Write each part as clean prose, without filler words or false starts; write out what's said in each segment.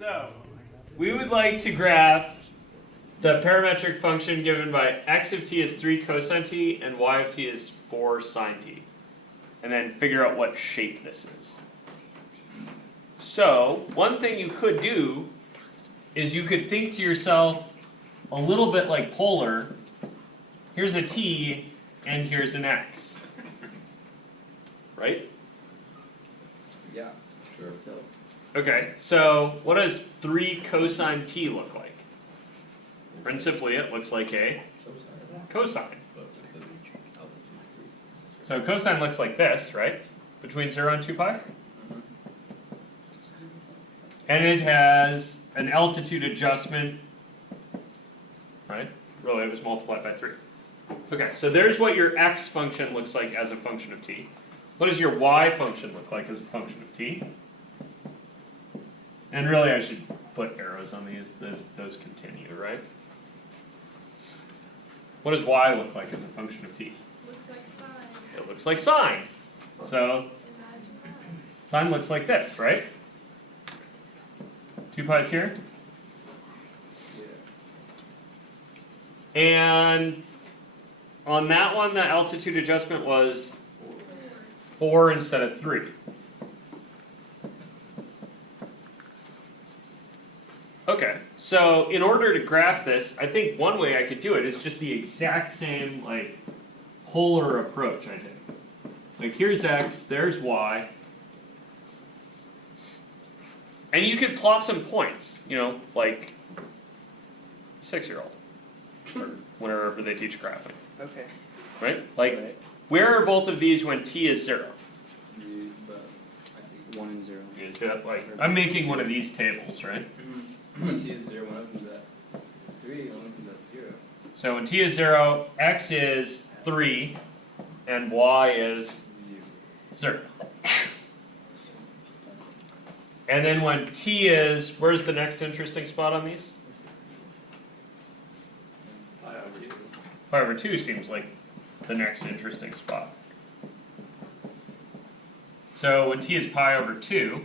So, we would like to graph the parametric function given by x of t is 3 cosine t and y of t is 4 sine t. And then figure out what shape this is. So, one thing you could do is you could think to yourself a little bit like polar. Here's a t and here's an x. Right? Yeah, sure. Okay, so what does 3 cosine t look like? Principally, it looks like a cosine. So cosine looks like this, right? Between 0 and 2 pi. And it has an altitude adjustment, right? Really, it was multiplied by 3. Okay, so there's what your x function looks like as a function of t. What does your y function look like as a function of t? And really, I should put arrows on these. Those continue, right? What does y look like as a function of t? Looks like sine. It looks like sine. So Imagine that. sine looks like this, right? 2 pi's here. And on that one, the altitude adjustment was 4 instead of 3. Okay, so in order to graph this, I think one way I could do it is just the exact same like polar approach I did. Like here's x, there's y. And you could plot some points, you know, like 6-year-old. Or whenever they teach graphing. Okay. Right? Like, where are both of these when t is 0? I see 1 and 0. You see that? Like, I'm making one of these tables, right? When t is 0, one of them's at 3, one of them's at 0. So when t is 0, x is 3, and y is 0. And then when t is, where's the next interesting spot on these? It's pi over 2. Pi over 2 seems like the next interesting spot. So when t is pi over 2,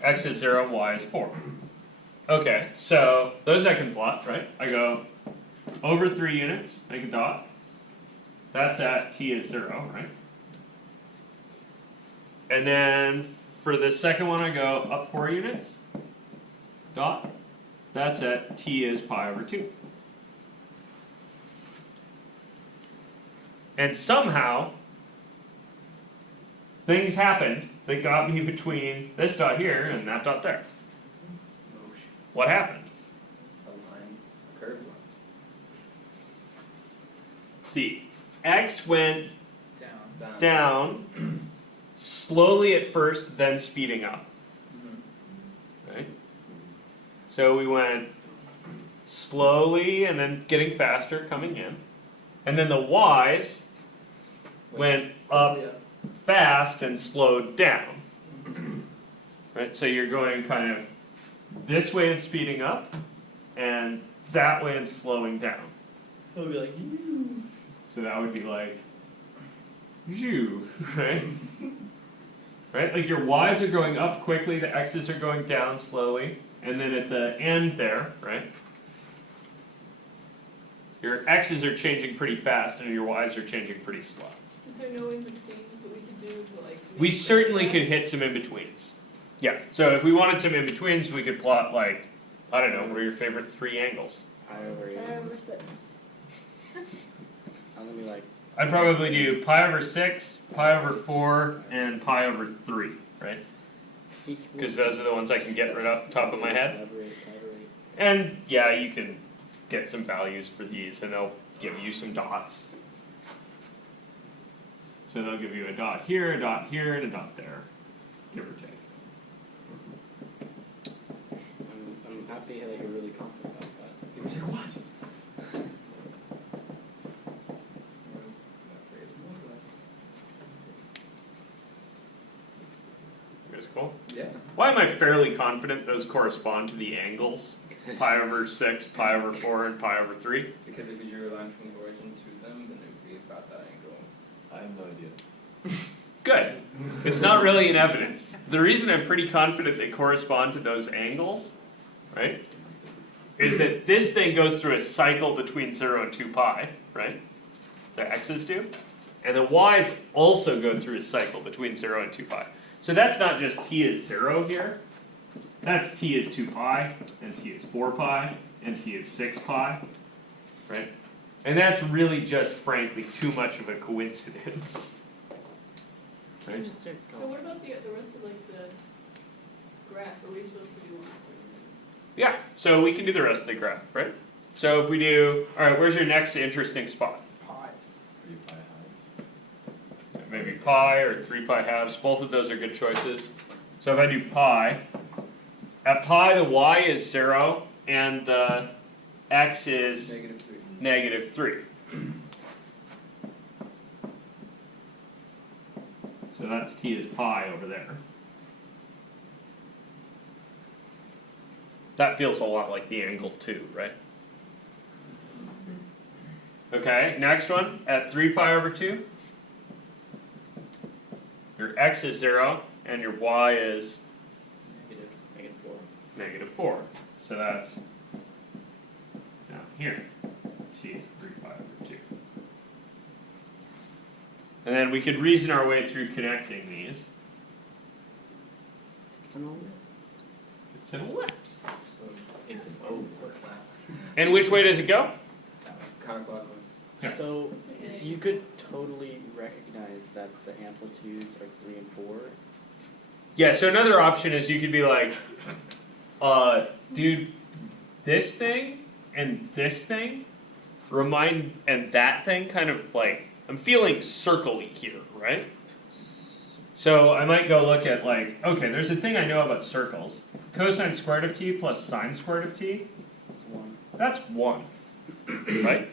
x is 0, y is 4. Okay, so those I can plot, right? I go over 3 units, make a dot. That's at t is 0, right? And then for the second one I go up 4 units, dot. That's at t is pi over 2. And somehow, things happened that got me between this dot here and that dot there. What happened? A line, a curved line. See, x went Down. down slowly at first, then speeding up. Right? So we went slowly and then getting faster coming in. And then the y's went up fast and slowed down. Right? So you're going kind of this way and speeding up, and that way and slowing down. It would be like, So that would be like, right? Right? Like your y's are going up quickly, the x's are going down slowly, and then at the end there, right? Your x's are changing pretty fast, and your y's are changing pretty slow. Is there no in-betweens that we could do to like... We certainly could hit some in-betweens. Yeah, so if we wanted some in-betweens, we could plot like, I don't know, what are your favorite 3 angles? pi over 8. Pi over 6. I'm gonna be like, I'd probably do pi over 6, pi over 4, and pi over 3, right? Because those are the ones I can get right off the top of my head. pi over 8, pi over 8. And yeah, you can get some values for these, and they'll give you some dots. So they'll give you a dot here, and a dot there, give or take. I'm happy that you're really confident about that. People say, what? That's cool. Yeah. Why am I fairly confident those correspond to the angles? Pi over 6, pi over 4, and pi over 3? Because if you drew a line from the origin to them, then it would be about that angle. I have no idea. Good. It's not really an evidence. The reason I'm pretty confident they correspond to those angles, right, is that this thing goes through a cycle between 0 and 2 pi, right? The x's do. And the y's also go through a cycle between 0 and 2 pi. So that's not just t is 0 here. That's t is 2 pi, and t is 4 pi, and t is 6 pi, right? And that's really just, frankly, too much of a coincidence. Right? So what about the rest of like the graph? Are we supposed to do one? Yeah, so we can do the rest of the graph, right? So if we do, alright, where's your next interesting spot? Pi. 3 pi halves. Maybe pi or 3 pi halves, both of those are good choices. So if I do pi, at pi the y is 0 and the x is -3. -3. So that's t is pi over there. That feels a lot like the angle 2, right? Okay, next one, at 3 pi over 2, your x is 0 and your y is -4. -4. So that's down here. C is 3 pi over 2. And then we could reason our way through connecting these. It's an ellipse. It's an ellipse. So it's an oval. And which way does it go? Counterclockwise. Yeah. So you could totally recognize that the amplitudes are 3 and 4. Yeah, so another option is you could be like, dude, this thing and this thing and that thing kind of like, I'm feeling circle-y here, right? So I might go look at like, okay, there's a thing I know about circles. Cosine squared of t plus sine squared of t, It's 1. that's 1, right?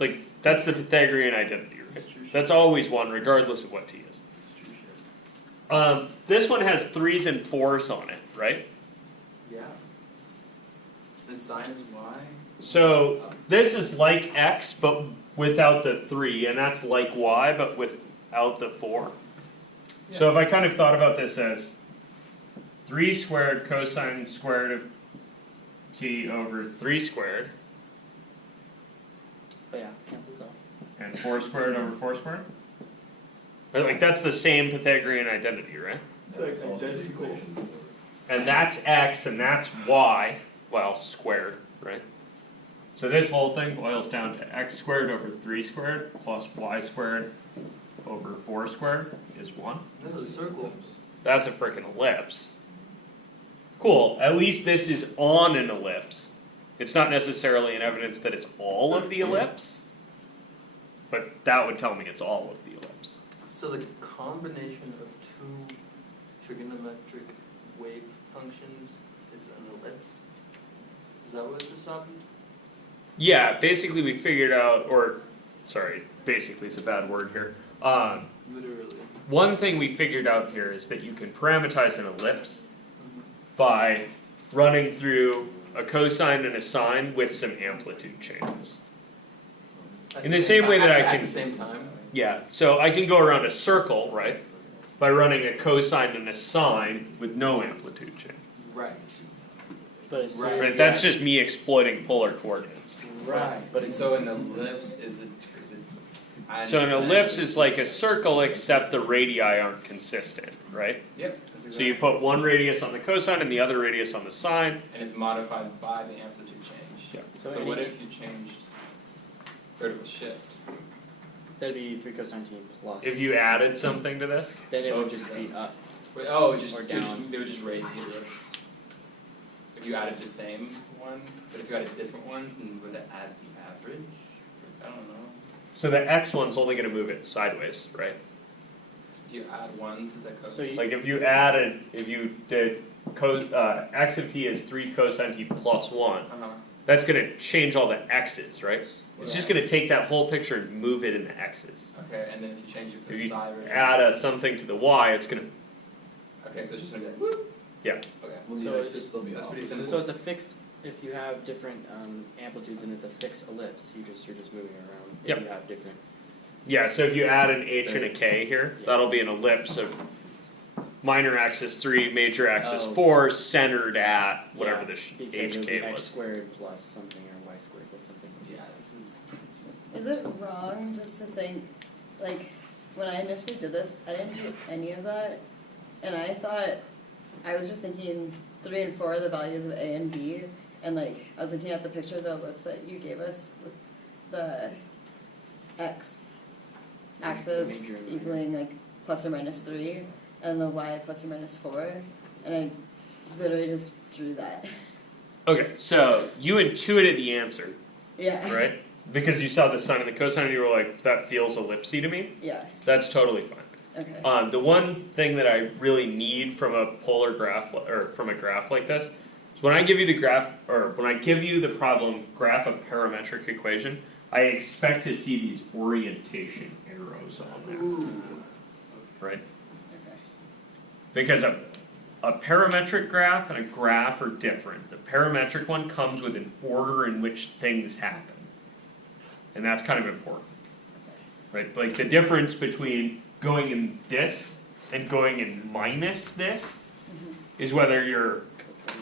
Like, that's the Pythagorean identity, right? That's always 1, regardless of what t is. This one has 3's and 4's on it, right? Yeah. And sine is y. So this is like x, but without the 3, and that's like y, but without the 4. So if I kind of thought about this as 3 squared cosine squared of t over 3 squared, But yeah, cancels out. and 4 squared over 4 squared? But like that's the same Pythagorean identity, right? It's like identical. And that's x and that's y, well, squared, right? So this whole thing boils down to x squared over 3 squared plus y squared over 4 squared is 1. That's a circle. That's a frickin' ellipse. Cool, at least this is on an ellipse. It's not necessarily an evidence that it's all of the ellipse, but that would tell me it's all of the ellipse. So the combination of two trigonometric wave functions is an ellipse? Is that what just happened? Yeah, basically we figured out, or, sorry, basically is a bad word here. Literally. One thing we figured out here is that you can parametrize an ellipse by running through a cosine and a sine with some amplitude changes. In the same way that I At can, the same time? yeah, so I can go around a circle, right, by running a cosine and a sine with no amplitude change. Right. But as soon Right. as Right, you that's add- just me exploiting polar coordinates. right. But And it's so an ellipse is it So an ellipse is like a circle except the radii aren't consistent, right? Yep. That's So you exactly. put one radius on the cosine and the other radius on the sine. And it's modified by the amplitude change. Yeah. So, So what any- if you changed vertical shift? that'd be 3 cosine t plus. If you added something to this, then it Oh, would just be up. Wait, oh, it Or they down. they would just raise the ellipse. If you added the same one, but if you added different ones, then would it add the average? I don't know. so the x one's only going to move it sideways, right? If you add one to the So cosine. you, Like if you did x of t is 3 cosine t plus 1, Uh-huh. that's going to change all the x's, right? It's just going to take that whole picture and move it in the x's. Okay, and then if you change it for If the you side version. add something to the y, it's going to, Okay, so it's just gonna be like, whoop. yeah. Okay. Will So the it's axis still be That's pretty opposite? simple. so it's a fixed. If you have different amplitudes and it's a fixed ellipse, you're just moving around. If Yep. you have different Yeah, so if you add an h and a k here, that'll be an ellipse of minor axis 3, major axis Oh. 4, centered at whatever the Because it would be hk x was. squared plus something or y squared plus something. Yeah, this is. Is it wrong just to think, like, when I initially did this, I didn't do any of that, and I thought, I was just thinking 3 and 4 are the values of a and b, and like, I was looking at the picture of the ellipse that you gave us with the x axis Major and minor. equaling like plus or minus 3, and the y plus or minus 4, and I literally just drew that. Okay, so you intuited the answer, Yeah. right? Because you saw the sine and the cosine and you were like, that feels ellipsy to me. Yeah, That's totally fine. okay. The one thing that I really need from a polar graph, or from a graph like this, is when I give you the graph, or when I give you the problem graph of parametric equation, I expect to see these orientation arrows on there, right? Okay. Because a parametric graph and a graph are different. The parametric one comes with an order in which things happen, and that's kind of important, right? Like the difference between going in this and going in minus this is whether you're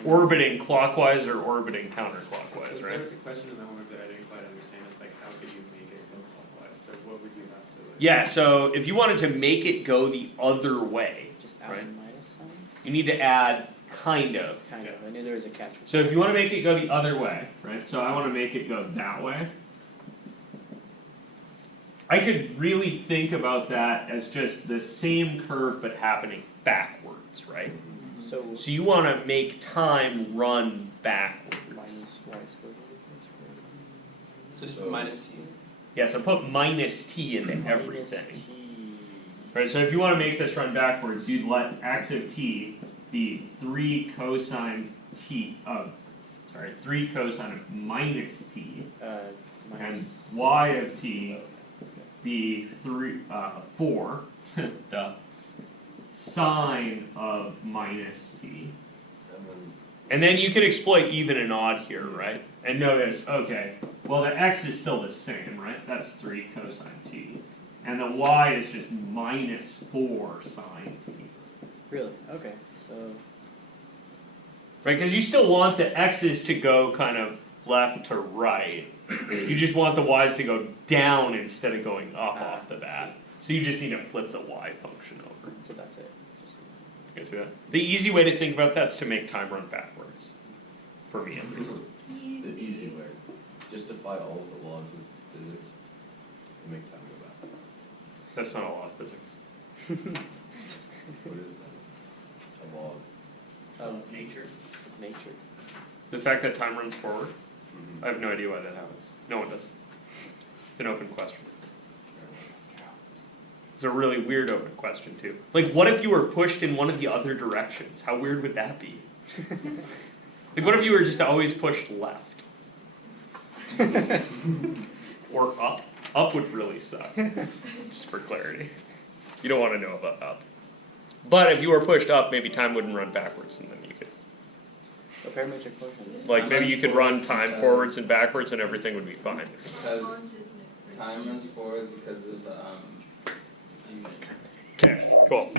orbiting clockwise or orbiting counterclockwise, There right? was a question in the homework that I didn't quite understand. It's like, how could you make it go clockwise? So what would you have to? Like, Yeah, so if you wanted to make it go the other way, Just add Right. a minus sign? you need to add kind of. Kind of, I knew there was a catch. So if you want to make it go the other way, right? So I want to make it go that way. I could really think about that as just the same curve but happening backwards, right? So, So you want to make time run backwards. minus y squared. So just minus t. Yeah, so put minus t into Minus everything. t. Right, so if you want to make this run backwards, you'd let x of t be 3 cosine t of, 3 cosine of minus t, and Minus. y of t be 4, the sine of minus t. And then you could exploit even and odd here, right? And notice, okay, well the x is still the same, right? That's 3 cosine t. And the y is just minus 4 sine t. Really? Okay, so. Right, because you still want the x's to go kind of left to right. You just want the y's to go down instead of going up off the bat. So you just need to flip the y function over. So that's it. Just, You guys see that? The easy way to think about that is to make time run backwards. For me at least. The easy way, just defy all of the laws of physics and make time go back. That's not a law of physics. What is it then? A law of Nature. nature. The fact that time runs forward, I have no idea why that happens. No one does. It's an open question. It's a really weird open question too. Like, what if you were pushed in one of the other directions? How weird would that be? Like, what if you were just always pushed left? Or up? Up would really suck. Just for clarity. You don't want to know about up. But if you were pushed up, maybe time wouldn't run backwards, and then you could, So parametric functions. like, maybe you could run time forwards and backwards, and everything would be fine. Because On to his next time runs forward because of diffusion. Okay, cool.